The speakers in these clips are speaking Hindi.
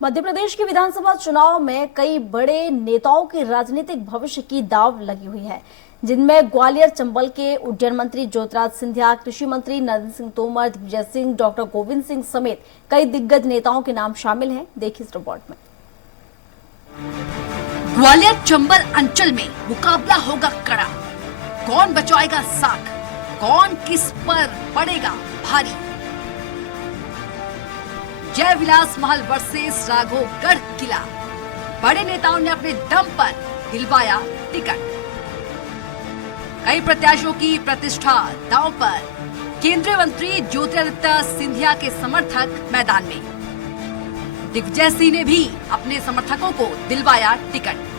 मध्य प्रदेश के विधानसभा चुनाव में कई बड़े नेताओं के राजनीतिक भविष्य की दांव लगी हुई है, जिनमें ग्वालियर चंबल के उड्डयन मंत्री ज्योतिराज सिंधिया, कृषि मंत्री नरेंद्र सिंह तोमर, दिग्विजय सिंह, डॉक्टर गोविंद सिंह समेत कई दिग्गज नेताओं के नाम शामिल हैं। देखिए इस रिपोर्ट में। ग्वालियर चंबल अंचल में मुकाबला होगा कड़ा। कौन बचाएगा साख, कौन किस पर पड़ेगा भारी। जय विलास महल वर्सेस राघोगढ़ किला। बड़े नेताओं ने अपने दम पर दिलवाया टिकट। कई प्रत्याशियों की प्रतिष्ठा दांव पर। केंद्रीय मंत्री ज्योतिरादित्य सिंधिया के समर्थक मैदान में। दिग्विजय सिंह ने भी अपने समर्थकों को दिलवाया टिकट।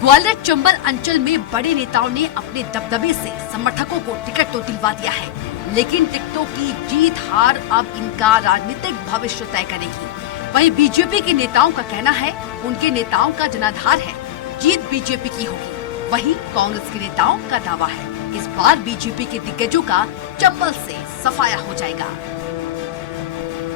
ग्वालियर चंबल अंचल में बड़े नेताओं ने अपने दबदबे से समर्थकों को टिकट तो दिलवा दिया है, लेकिन टिकटों की जीत हार अब इनका राजनीतिक भविष्य तय करेगी। वहीं बीजेपी के नेताओं का कहना है उनके नेताओं का जनाधार है, जीत बीजेपी की होगी। वहीं कांग्रेस के नेताओं का दावा है इस बार बीजेपी के दिग्गजों का चंबल से सफाया हो जाएगा।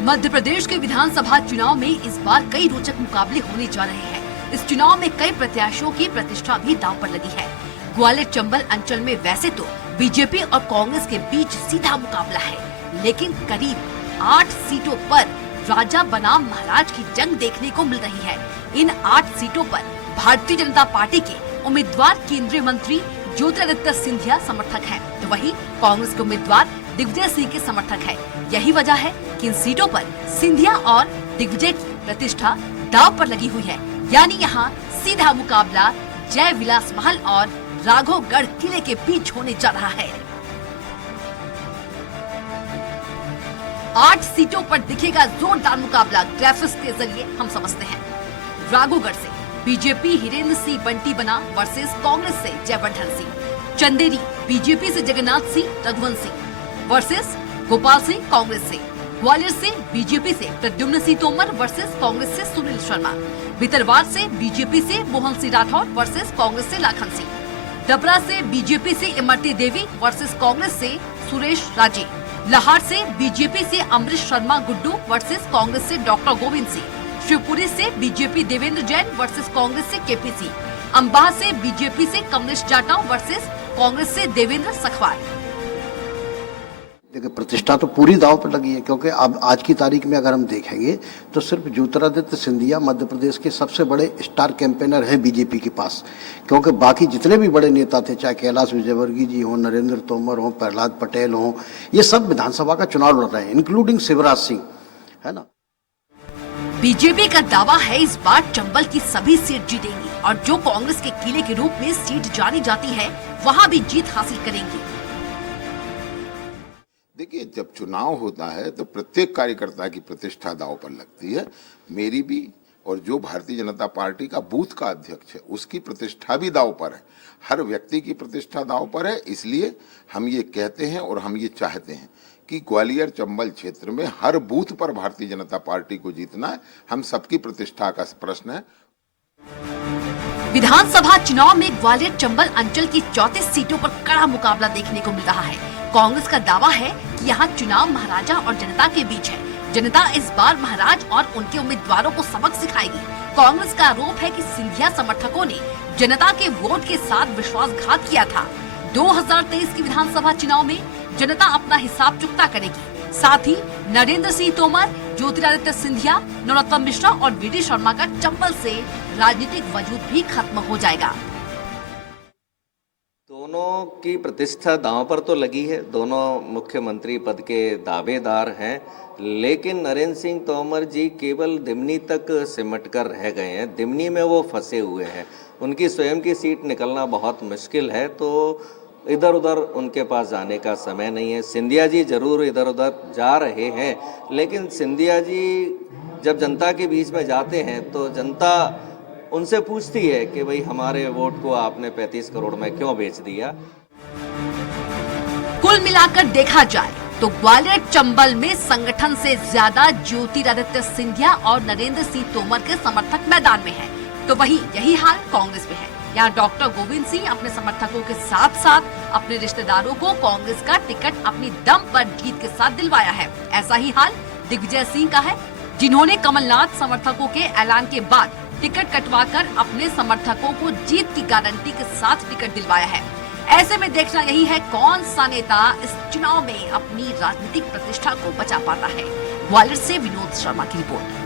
मध्य प्रदेश के विधानसभा चुनाव में इस बार कई रोचक मुकाबले होने जा रहे हैं। इस चुनाव में कई प्रत्याशियों की प्रतिष्ठा भी दांव पर लगी है। ग्वालियर चंबल अंचल में वैसे तो बीजेपी और कांग्रेस के बीच सीधा मुकाबला है, लेकिन करीब 8 सीटों पर राजा बनाम महाराज की जंग देखने को मिल रही है। इन 8 सीटों पर भारतीय जनता पार्टी के उम्मीदवार केंद्रीय मंत्री ज्योतिरादित्य सिंधिया समर्थक हैं, तो वहीं कांग्रेस के उम्मीदवार दिग्विजय सिंह के समर्थक हैं। यही वजह है कि इन सीटों पर सिंधिया और दिग्विजय की प्रतिष्ठा दांव पर लगी हुई है। यानी यहाँ सीधा मुकाबला जय विलास महल और राघोगढ़ किले के बीच होने जा रहा है। 8 सीटों पर दिखेगा जोरदार मुकाबला। ग्राफिक्स के जरिए हम समझते हैं। राघोगढ़ से बीजेपी हिरेंद्र सिंह बंटी बना वर्सेस कांग्रेस से जयवर्धन सिंह। चंदेरी बीजेपी से जगन्नाथ सिंह रघुवंश सिंह वर्सेस गोपाल सिंह कांग्रेस से। ग्वालियर से बीजेपी से प्रद्युम्न सिंह तोमर वर्सेस कांग्रेस से सुनील शर्मा। भितरवार से बीजेपी से मोहन सिंह राठौर वर्सेस कांग्रेस से लाखन सिंह। डबरा से बीजेपी से इमरती देवी वर्सेस कांग्रेस से सुरेश राजे। लाहौर से बीजेपी से अमरीश शर्मा गुड्डू वर्सेस कांग्रेस से डॉक्टर गोविंद सिंह। शिवपुरी से बीजेपी देवेंद्र जैन वर्सेस कांग्रेस से केपीसी। अंबाह से बीजेपी से कमलेश जाटव वर्सेस कांग्रेस से देवेंद्र सखवार। देखिए, प्रतिष्ठा तो पूरी दांव पर लगी है, क्योंकि अब आज की तारीख में अगर हम देखेंगे तो सिर्फ ज्योतिरादित्य सिंधिया मध्य प्रदेश के सबसे बड़े स्टार कैंपेनर हैं बीजेपी के पास। क्योंकि बाकी जितने भी बड़े नेता थे, चाहे कैलाश विजयवर्गीय जी हों, नरेंद्र तोमर हों, प्रहलाद पटेल हों, ये सब विधानसभा का चुनाव लड़ रहे हैं, इंक्लूडिंग शिवराज सिंह, है ना। बीजेपी का दावा है इस बार चंबल की सभी सीट जीतेंगी और जो कांग्रेस के किले के रूप में सीट जानी जाती है वहाँ भी जीत हासिल करेंगी। देखिए, जब चुनाव होता है तो प्रत्येक कार्यकर्ता की प्रतिष्ठा दांव पर लगती है। मेरी भी और जो भारतीय जनता पार्टी का बूथ का अध्यक्ष है उसकी प्रतिष्ठा भी दांव पर है। हर व्यक्ति की प्रतिष्ठा दांव पर है। इसलिए हम ये कहते हैं और हम ये चाहते हैं कि ग्वालियर चंबल क्षेत्र में हर बूथ पर भारतीय जनता पार्टी को जीतना है। हम सबकी प्रतिष्ठा का प्रश्न है। विधानसभा चुनाव में ग्वालियर चंबल अंचल की 34 सीटों पर कड़ा मुकाबला देखने को मिल रहा है। कांग्रेस का दावा है कि यहाँ चुनाव महाराजा और जनता के बीच है। जनता इस बार महाराज और उनके उम्मीदवारों को सबक सिखाएगी। कांग्रेस का आरोप है कि सिंधिया समर्थकों ने जनता के वोट के साथ विश्वासघात किया था। 2023 की विधानसभा चुनाव में जनता अपना हिसाब चुकता करेगी। साथ ही नरेंद्र सिंह तोमर, ज्योतिरादित्य सिंधिया, नरोत्तम मिश्रा और वीडी शर्मा का चंबल से राजनीतिक वजूद भी खत्म हो जाएगा। दोनों की प्रतिष्ठा दांव पर तो लगी है, दोनों मुख्यमंत्री पद के दावेदार हैं, लेकिन नरेंद्र सिंह तोमर जी केवल दिमनी तक सिमट कर रह गए हैं। दिमनी में वो फंसे हुए हैं, उनकी स्वयं की सीट निकलना बहुत मुश्किल है, तो इधर उधर उनके पास जाने का समय नहीं है। सिंधिया जी जरूर इधर उधर जा रहे हैं, लेकिन सिंधिया जी जब जनता के बीच में जाते हैं तो जनता उनसे पूछती है कि भाई हमारे वोट को आपने 35 करोड़ में क्यों बेच दिया। कुल मिलाकर देखा जाए तो ग्वालियर चंबल में संगठन से ज्यादा ज्योतिरादित्य सिंधिया और नरेंद्र सिंह तोमर के समर्थक मैदान में हैं। तो वहीं यही हाल कांग्रेस में है। यहाँ डॉक्टर गोविंद सिंह अपने समर्थकों के साथ साथ अपने रिश्तेदारों को कांग्रेस का टिकट अपनी दम पर जीत के साथ दिलवाया है। ऐसा ही हाल दिग्विजय सिंह का है। जिन्होंने कमलनाथ समर्थकों के ऐलान के बाद टिकट कटवाकर अपने समर्थकों को जीत की गारंटी के साथ टिकट दिलवाया है। ऐसे में देखना यही है कौन सा नेता इस चुनाव में अपनी राजनीतिक प्रतिष्ठा को बचा पाता है। ग्वालियर से विनोद शर्मा की रिपोर्ट।